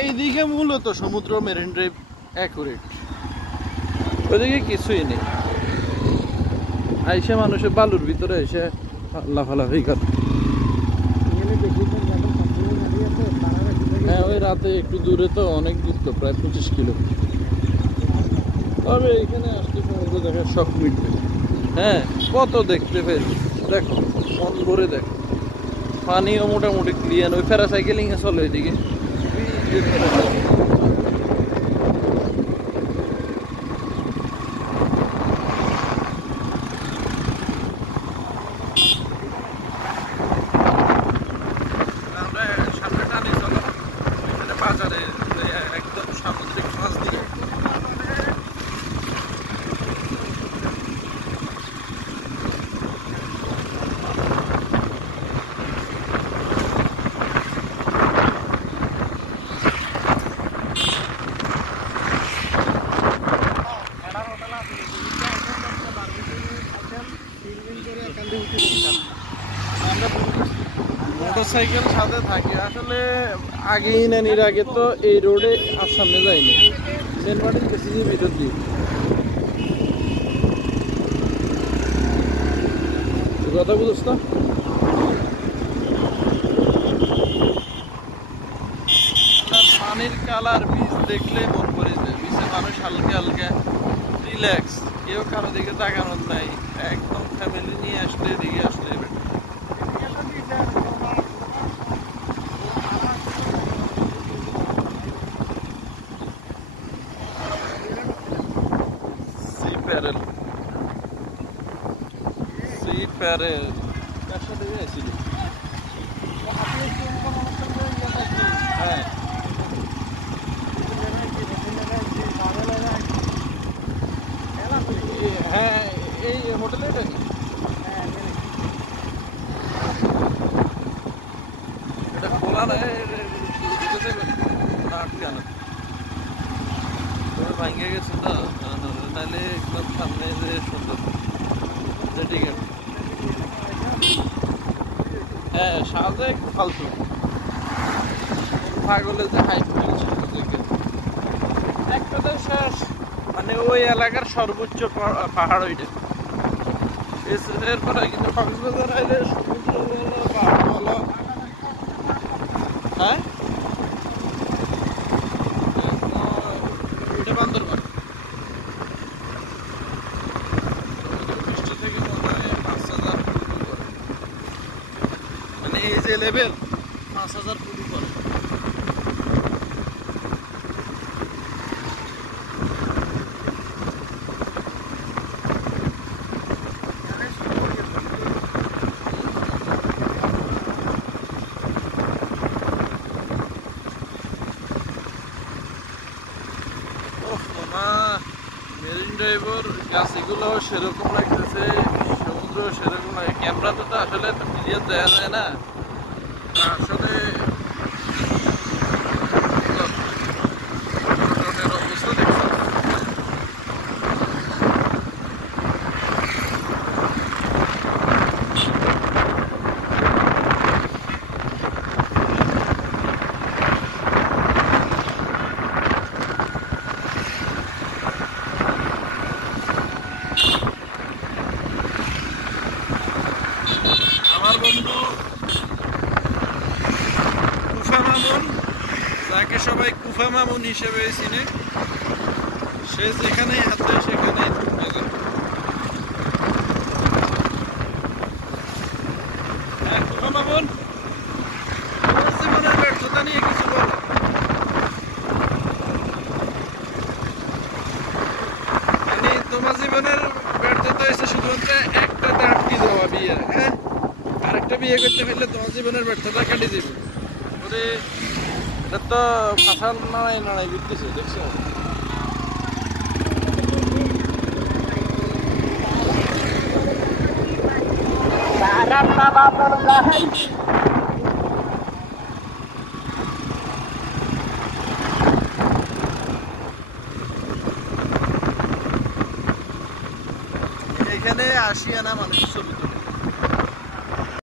এইদিকে মূলত সমুদ্র মেরিন ড্রাইভ অ্যাকুরেট, ওইদিকে কিছুই নেই। আইসে মানুষের বালুর ভিতরে এসে লাফালাফি করে। হ্যাঁ, ওই রাতে একটু দূরে তো, অনেক দূর তো, প্রায় 25 কিলো। তবে এখানে আসলে সমুদ্র দেখার শখ মিটবে। হ্যাঁ, কত দেখতে পেয়েছি, দেখো মন ভরে দেখো। পানিও মোটামুটি ক্লিয়ার। ওই প্যারাসাইকেলিং এ চলে ওইদিকে। একদম সামুদ্রিক মাছ দিয়ে মোটরসাইকেল সাথে থাকে। আসলে আগে ইনানির আগে তো এই রোডে আর সামনে যায়নি, সেনবাড়ির বেশি ভিতর দিয়ে। কথা বুঝছ না? পানির কালার বীজ দেখলে মন পড়ে যায়। বীজে মানুষ হালকা হালকা রিল্যাক্স, কেউ কারো দিকে তাকানোর নাই। একদম ফ্যামিলি নিয়ে আসলে এদিকে আসলে প্যারেল কার সাথে গিয়েছিল? হ্যাঁ, হ্যাঁ, এই হোটেলে নাকি? এটা খোলা নাই, কেন ভাঙে গেছে তো, নাহলে একদম সামনে যে সুন্দর। ঠিক আছে, হ্যাঁ, সাজে একটু ফালতু পাগলের যে হাইট মিলছে একটা শেষ। মানে ওই এলাকার সর্বোচ্চ পাহাড় ওইটা। এরপরে কিন্তু কক্সবাজার আইলে সমুদ্র বলো, পাহাড় বলো। হ্যাঁ, এটা বান্দরবান। বৃষ্টি থেকে মনে হয় 5,000 ফুট উপরে, মানে এই যে লেভেল 5,000 ফুট উপরে। মেরিন ড্রাইভার গাছগুলো সেরকম লাগতেছে, সমুদ্র সেরকম লাগে। ক্যামেরাতে তো আসলে ক্লিয়ার দেওয়া যায় না আসলে। অবস্থা দেখছি আমার বন্ধু কুফা মামুন, যাকে সবাই কুফা মামুন হিসেবে চিনে, সে যেখানেই হাত দেয় সেখানেই ঢুকে যায়। হ্যাঁ, কুফা মামুন, তোমার জীবনের ব্যর্থতা নিয়ে কিছু বলো। মানে তোমার জীবনের ব্যর্থতা হয়েছে শুধুমাত্র একটাতে আটকে যাওয়া, বিয়ে। হ্যাঁ, আরেকটা বিয়ে করতে ফেললে তোমার জীবনের ব্যর্থতা কেটে যাবে। ওরে, এটা তো ফাঁসাল নাড়াই নাড়াই বিকতেছে, দেখছো? এখানে আসি না মানুষ ছবি তুলে।